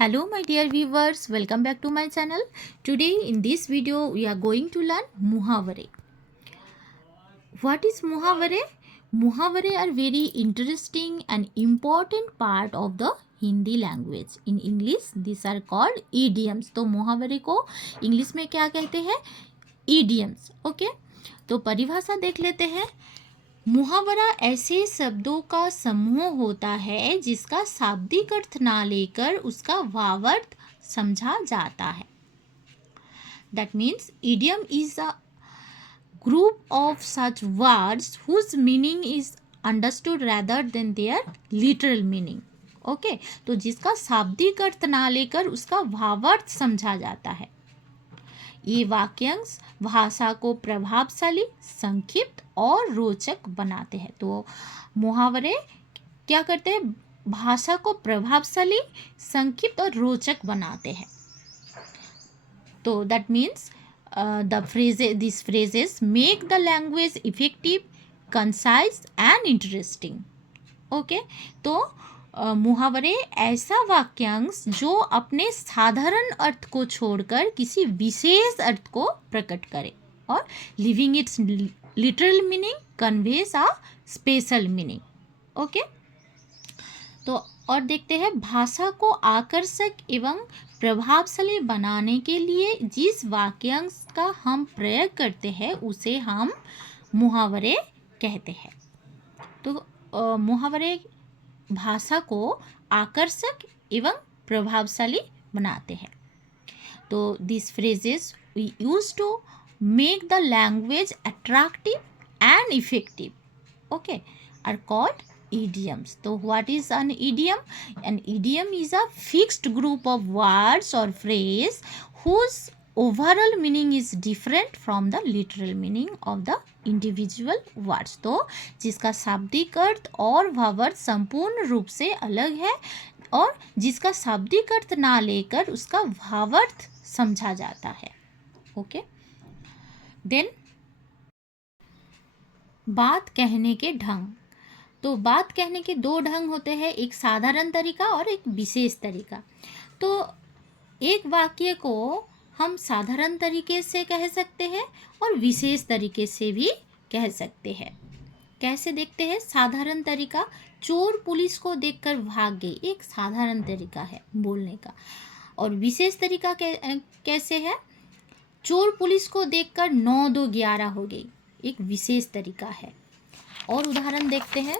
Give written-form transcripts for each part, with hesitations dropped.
Hello my dear viewers, welcome back to my channel. Today in this video we are going to learn muhavare. What is muhavare? Muhavare are very interesting and important part of the Hindi language. In English this are called idioms. तो मुहावरे को English में क्या कहते हैं? Idioms. Okay, तो परिभाषा देख लेते हैं. मुहावरा ऐसे शब्दों का समूह होता है जिसका शाब्दिक अर्थ ना लेकर उसका भावार्थ समझा जाता है. That means idiom is a group of such words whose meaning is understood rather than their literal meaning. Okay, तो जिसका शाब्दिक अर्थ ना लेकर उसका भावार्थ समझा जाता है. ये वाक्यांश भाषा को प्रभावशाली, संक्षिप्त और रोचक बनाते हैं. तो मुहावरे क्या करते हैं? भाषा को प्रभावशाली, संक्षिप्त और रोचक बनाते हैं. तो that means this phrases make the language effective, concise and interesting. Okay, तो मुहावरे ऐसा वाक्यांश जो अपने साधारण अर्थ को छोड़कर किसी विशेष अर्थ को प्रकट करे और living it's literal meaning conveys a special meaning. Okay, तो और देखते हैं भाषा को आकर्षक एवं प्रभावशाली बनाने के लिए जिस वाक्यांश का हम प्रयोग करते हैं उसे हम मुहावरे कहते हैं. तो मुहावरे भाषा को आकर्षक एवं प्रभावशाली बनाते हैं. तो this phrases we use to make the language attractive and effective, okay, are called idioms. So what is an idiom? An idiom is a fixed group of words or phrase whose overall meaning is different from the literal meaning of the individual words. तो जिसका शाब्दिक अर्थ और भावार्थ संपूर्ण रूप से अलग है और जिसका शाब्दिक अर्थ ना लेकर उसका भावार्थ समझा जाता है. ओके, देन बात कहने के ढंग. तो बात कहने के दो ढंग होते हैं, एक साधारण तरीका और एक विशेष तरीका. तो एक वाक्य को हम साधारण तरीके से कह सकते हैं और विशेष तरीके से भी कह सकते हैं. कैसे देखते हैं? साधारण तरीका, चोर पुलिस को देखकर भाग गई, एक साधारण तरीका है बोलने का. और विशेष तरीका कैसे है? चोर पुलिस को देखकर 9-2-11 हो गई, एक विशेष तरीका है. और उदाहरण देखते हैं.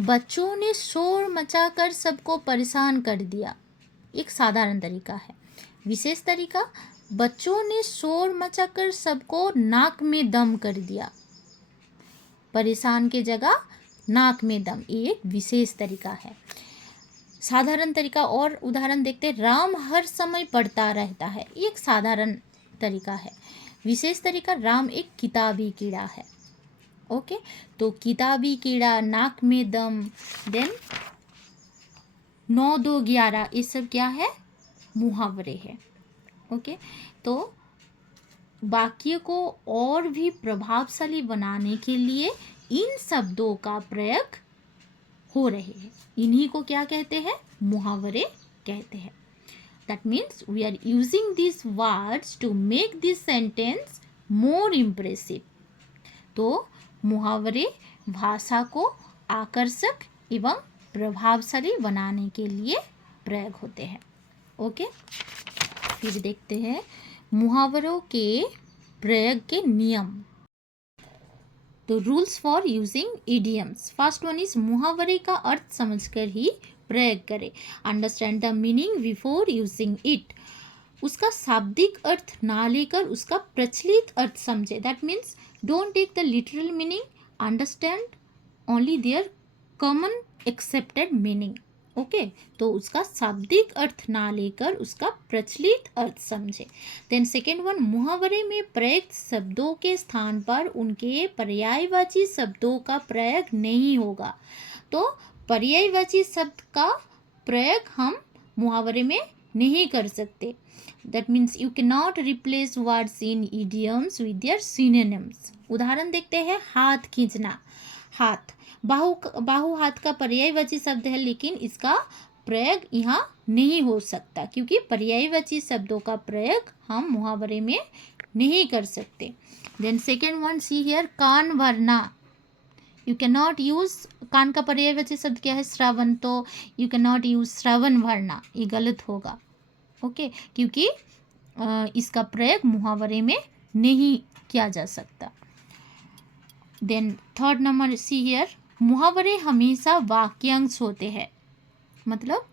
बच्चों ने शोर मचाकर सबको परेशान कर दिया, एक साधारण तरीका है. विशेष तरीका, बच्चों ने शोर मचाकर सबको नाक में दम कर दिया, परेशान के जगह नाक में दम, ये एक विशेष तरीका है. साधारण तरीका और उदाहरण देखते हैं. राम हर समय पढ़ता रहता है, एक साधारण तरीका है. विशेष तरीका, राम एक किताबी कीड़ा है. ओके, तो किताबी कीड़ा, नाक में दम, देन 9-2-11, ये सब क्या है? मुहावरे है. ओके, तो वाक्य को और भी प्रभावशाली बनाने के लिए इन शब्दों का प्रयोग हो रहे हैं. इन्हीं को क्या कहते हैं? मुहावरे कहते हैं. That means we are using this words to make this sentence more impressive. तो मुहावरे भाषा को आकर्षक एवं प्रभावशाली बनाने के लिए प्रयोग होते हैं. ओके, फिर देखते हैं मुहावरों के प्रयोग के नियम. तो rules for using idioms. First one is मुहावरे का अर्थ समझकर ही प्रयोग करें. Understand the meaning before using it. उसका शाब्दिक अर्थ ना लेकर उसका प्रचलित अर्थ समझे. That means don't take the literal meaning, understand only their common accepted meaning. Okay, तो उसका शाब्दिक अर्थ ना लेकर उसका प्रचलित अर्थ समझे. देन सेकेंड वन, मुहावरे में प्रयुक्त शब्दों के स्थान पर उनके पर्यायवाची शब्दों का प्रयोग नहीं होगा. तो पर्यायवाची शब्द का प्रयोग हम मुहावरे में नहीं कर सकते. That means you cannot replace words in idioms with their synonyms. उदाहरण देखते हैं. हाथ खींचना, हाथ, बाहु हाथ का पर्यायवाची शब्द है लेकिन इसका प्रयोग यहाँ नहीं हो सकता, क्योंकि पर्यायवाची शब्दों का प्रयोग हम मुहावरे में नहीं कर सकते। Then second one, see here, कान भरना। यू कैन नॉट यूज, कान का पर्यायवाची शब्द क्या है? श्रवण। तो यू कैन नॉट यूज श्रवण भरना, ये गलत होगा। ओके, क्योंकि इसका प्रयोग मुहावरे में नहीं किया जा सकता। Then third number, see here, मुहावरे हमेशा वाक्यांश होते हैं। मतलब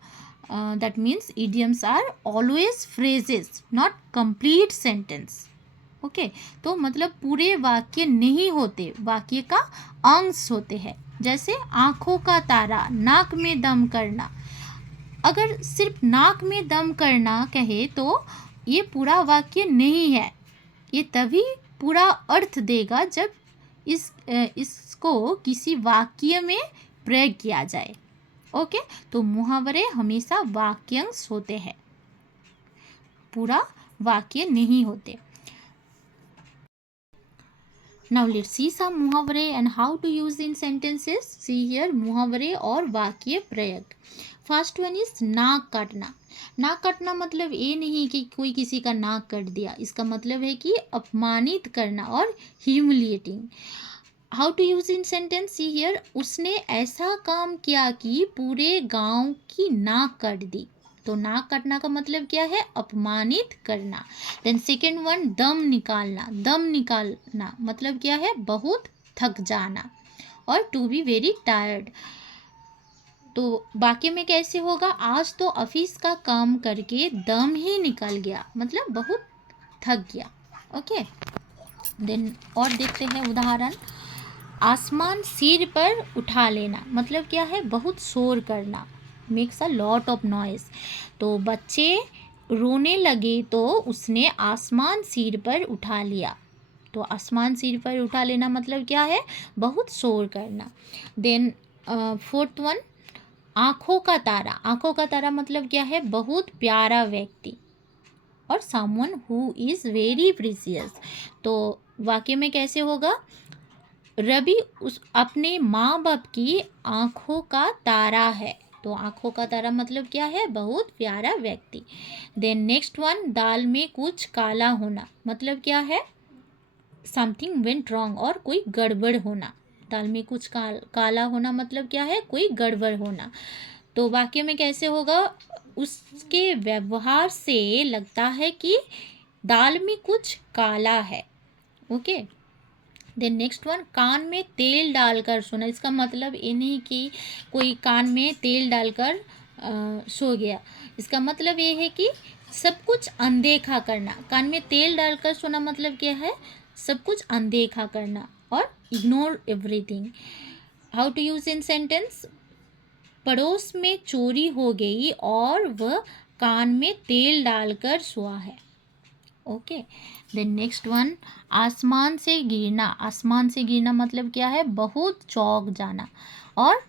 that means idioms are always phrases, not complete sentence. Okay, तो मतलब पूरे वाक्य नहीं होते, वाक्य का अंश होते हैं। जैसे आंखों का तारा, नाक में दम करना। अगर सिर्फ नाक में दम करना कहे तो ये पूरा वाक्य नहीं है। ये तभी पूरा अर्थ देगा जब इसको किसी वाक्य में प्रयोग किया जाए। ओके, तो मुहावरे हमेशा वाक्यांश होते हैं, पूरा वाक्य नहीं होते। Now let's see some मुहावरे and how to use in sentences. See here, मुहावरे और वाक्य प्रयोग। फर्स्ट वन इज नाक काटना। नाक काटना मतलब ये नहीं कि कोई किसी का नाक काट दिया, इसका मतलब है कि अपमानित करना और humiliating. How to use in sentence, see here, उसने ऐसा काम किया कि पूरे गांव की नाक काट दी। तो नाक काटना का मतलब क्या है? अपमानित करना। देन सेकेंड वन, दम निकालना। दम निकालना मतलब क्या है? बहुत थक जाना, और टू बी वेरी टायर्ड। तो वाक्य में कैसे होगा? आज तो ऑफिस का काम करके दम ही निकल गया, मतलब बहुत थक गया। ओके, देन और देखते हैं उदाहरण। आसमान सिर पर उठा लेना मतलब क्या है? बहुत शोर करना, makes a lot of noise. तो बच्चे रोने लगे तो उसने आसमान सिर पर उठा लिया। तो आसमान सिर पर उठा लेना मतलब क्या है? बहुत शोर करना। देन फोर्थ वन, आंखों का तारा। आंखों का तारा मतलब क्या है? बहुत प्यारा व्यक्ति, और someone who is very precious. तो वाक्य में कैसे होगा? रवि उस अपने माँ बाप की आंखों का तारा है। तो आंखों का तारा मतलब क्या है? बहुत प्यारा व्यक्ति। देन नेक्स्ट वन, दाल में कुछ काला होना मतलब क्या है? समथिंग वेंट रॉन्ग, और कोई गड़बड़ होना। दाल में कुछ काला होना मतलब क्या है? कोई गड़बड़ होना। तो वाक्य में कैसे होगा? उसके व्यवहार से लगता है कि दाल में कुछ काला है। ओके, देन नेक्स्ट वन, कान में तेल डालकर सोना। इसका मतलब ये नहीं कि कोई कान में तेल डालकर सो गया। इसका मतलब ये है कि सब कुछ अनदेखा करना। कान में तेल डालकर सोना मतलब क्या है? सब कुछ अनदेखा करना, और ignore everything. How to use in sentence, पड़ोस में चोरी हो गई और वह कान में तेल डालकर सोया है। ओके, देन नेक्स्ट वन, आसमान से गिरना। आसमान से गिरना मतलब क्या है? बहुत चौंक जाना, और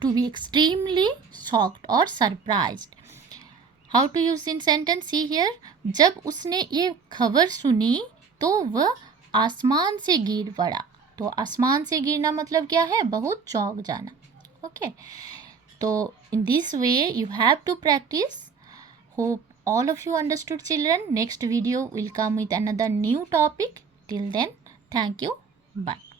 टू बी एक्सट्रीमली शॉक्ड और surprised. How to use in sentence, see here, जब उसने ये खबर सुनी तो वह आसमान से गिर पड़ा। तो आसमान से गिरना मतलब क्या है? बहुत चौंक जाना। ओके, तो in this way you have to practice. Hope all of you understood, children. Next video will come with another new topic. Till then, thank you. Bye.